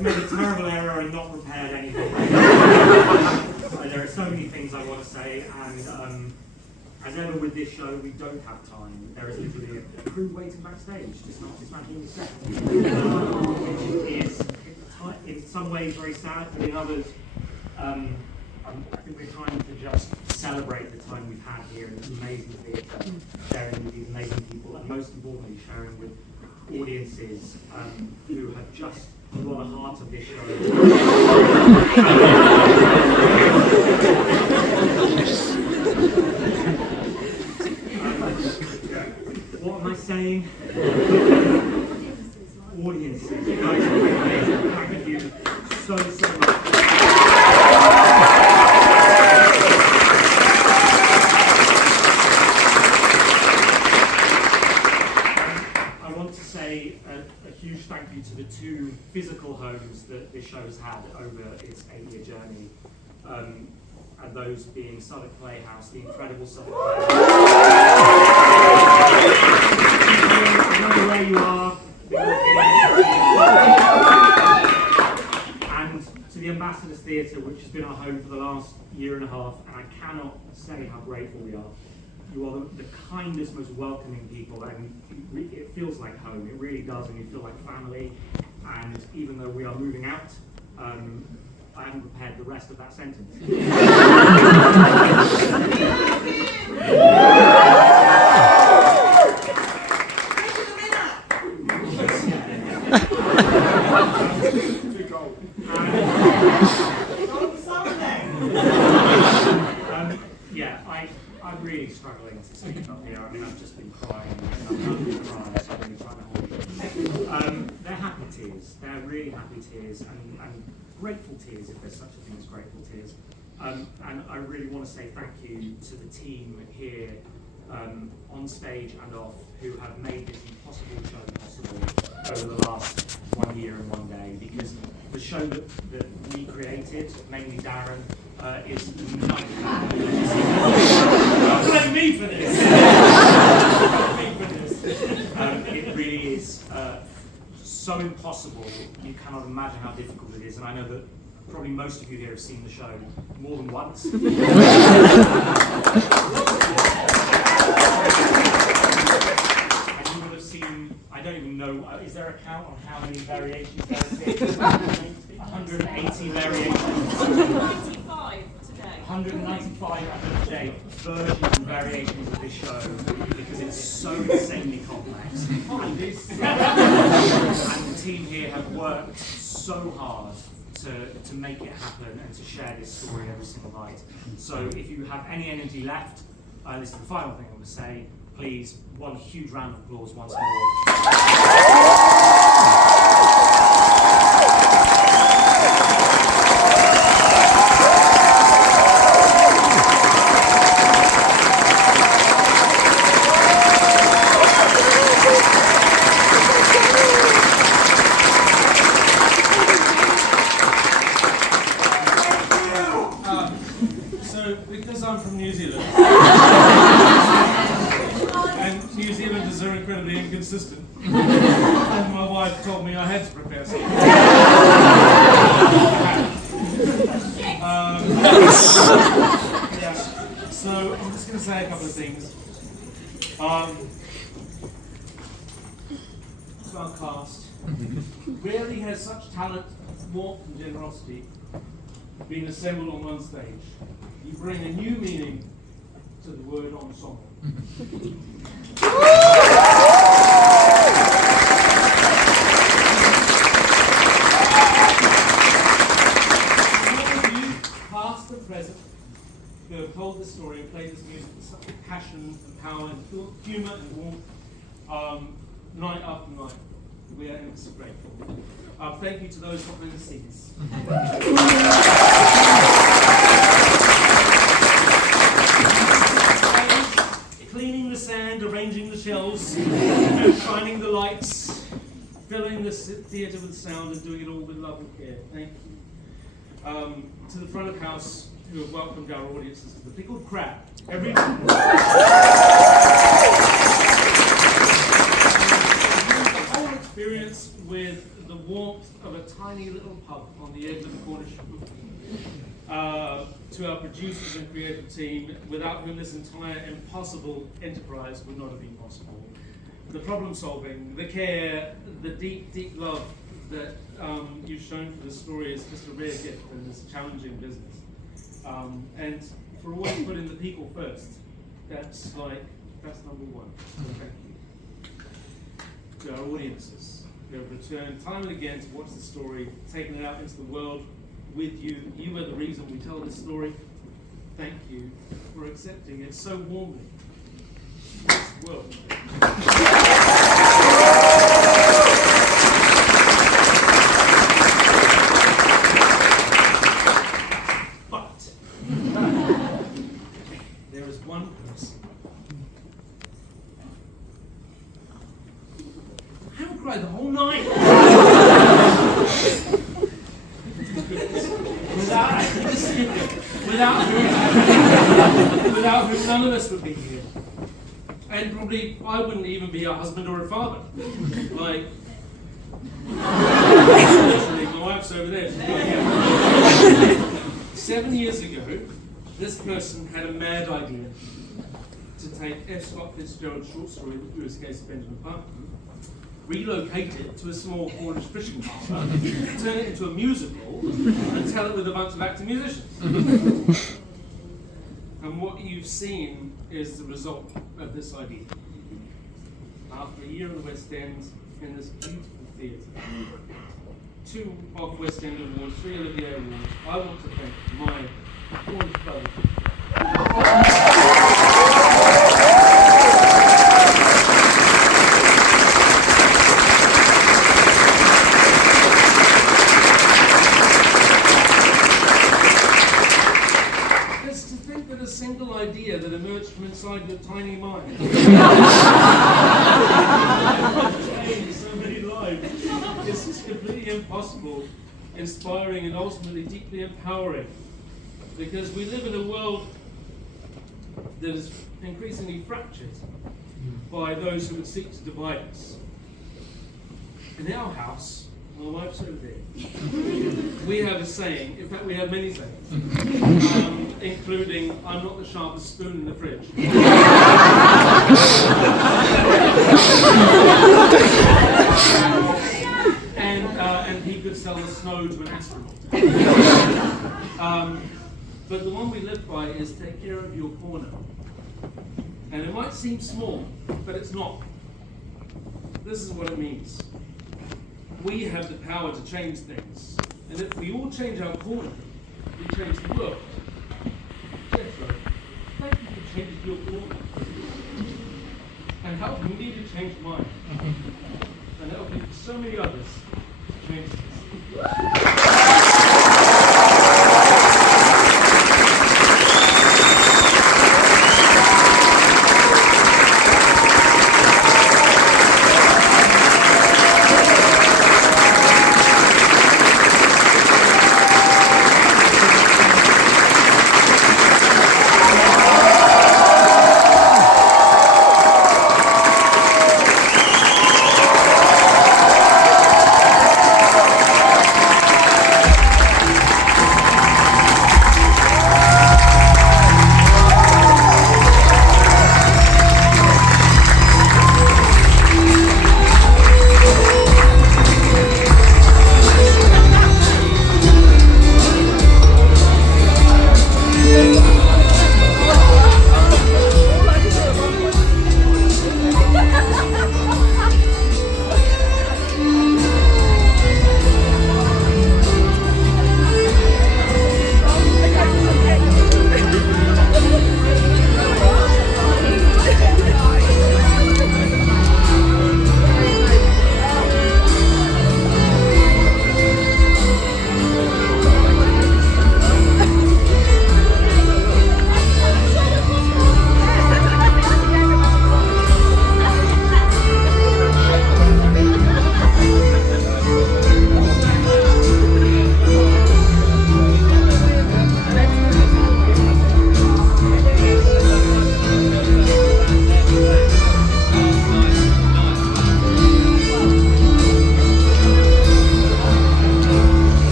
I've made a terrible error and not prepared anything. There are so many things I want to say, and as ever with this show, we don't have time. There is literally a crew waiting backstage to start dismantling the set. Which is in some ways very sad, but in others, I think we're trying to just celebrate the time we've had here in this amazing theatre, sharing with these amazing people, and most importantly, sharing with audiences who have just got the heart of this show. What am I saying? Audiences. You guys are amazing. Thank you so much. I want to say a huge thank you to the two physical homes that this show has had over its 8-year journey. And those being Southwark Playhouse, the incredible Southwark Playhouse. No matter where you are, and to the Ambassadors Theatre, which has been our home for the last year and a half, and I cannot say how grateful we are. You are the kindest, most welcoming people, and it feels like home. It really does, and you feel like family. And even though we are moving out, I haven't prepared the rest of that sentence. I'm really struggling to speak up here. I mean, I've just been crying, and I'm not going to cry, so I'm really trying to hold it. They're happy tears. They're really happy tears, and grateful tears, if there's such a thing as grateful tears. And I really want to say thank you to the team here, on stage and off, who have made this impossible show possible over the last 1 year and 1 day, because the show that we created, mainly Darren, is nightmare. Blame me for this! It really is so impossible, you cannot imagine how difficult it is, and I know that probably most of you here have seen the show more than once. And you will have seen, I don't even know, is there a count on how many variations there have been? 180 variations. 195 today. 195 today versions and variations of this show, because it's so insanely complex. And the team here have worked so hard to make it happen and to share this story every single night. So if you have any energy left, this is the final thing I want to say, please, one huge round of applause once more. Because I'm from New Zealand, and New Zealanders are incredibly inconsistent, and my wife told me I had to prepare something. So I'm just going to say a couple of things. Our cast rarely has such talent, warmth and generosity been assembled on one stage. You bring a new meaning to the word ensemble. All of you, past and present, who have told this story and played this music with such passion and power and humour and warmth, night after night. We are so grateful. Thank you to those behind the scenes. Cleaning the sand, arranging the shelves, shining the lights, filling the theatre with sound, and doing it all with love and care. Thank you. To the front of house, who have welcomed our audiences to the Pickled Crab. Every whole experience begins with the warmth of a tiny little pub on the edge of the Cornish. To our producers and creative team, without whom this entire impossible enterprise would not have been possible. The problem solving, the care, the deep, deep love that you've shown for the story is just a rare gift in this challenging business. And for always putting the people first, that's number one. So thank you. To our audiences who have returned time and again to watch the story, taking it out into the world with you. You are the reason we tell this story. Thank you for accepting it so warmly. This world. But there is one person. I haven't cried the whole night. Without whom none of us would be here. And probably I wouldn't even be a husband or a father. Like, my wife's over there. She's not here. 7 years ago, this person had a mad idea to take F. Scott Fitzgerald's short story, The Curious Case of Benjamin Putnam, relocate it to a small Cornish fishing harbour, turn it into a musical, and tell it with a bunch of acting musicians. And what you've seen is the result of this idea. After a year in the West End, in this beautiful theatre, 2 off West End awards, 3 Olivier awards, I want to thank my Cornish brothers. Idea that emerged from inside your tiny mind. Changed so many lives. This is completely impossible, inspiring, and ultimately deeply empowering. Because we live in a world that is increasingly fractured by those who would seek to divide us. In our house, my wife's over there, we have a saying, in fact we have many sayings, including, I'm not the sharpest spoon in the fridge. And he could sell the snow to an astronaut. But the one we live by is take care of your corner. And it might seem small, but it's not. This is what it means. We have the power to change things. And if we all change our corner, we change the world. Jethro, thank you for changing your corner. And helping me to change mine. And helping so many others to change this.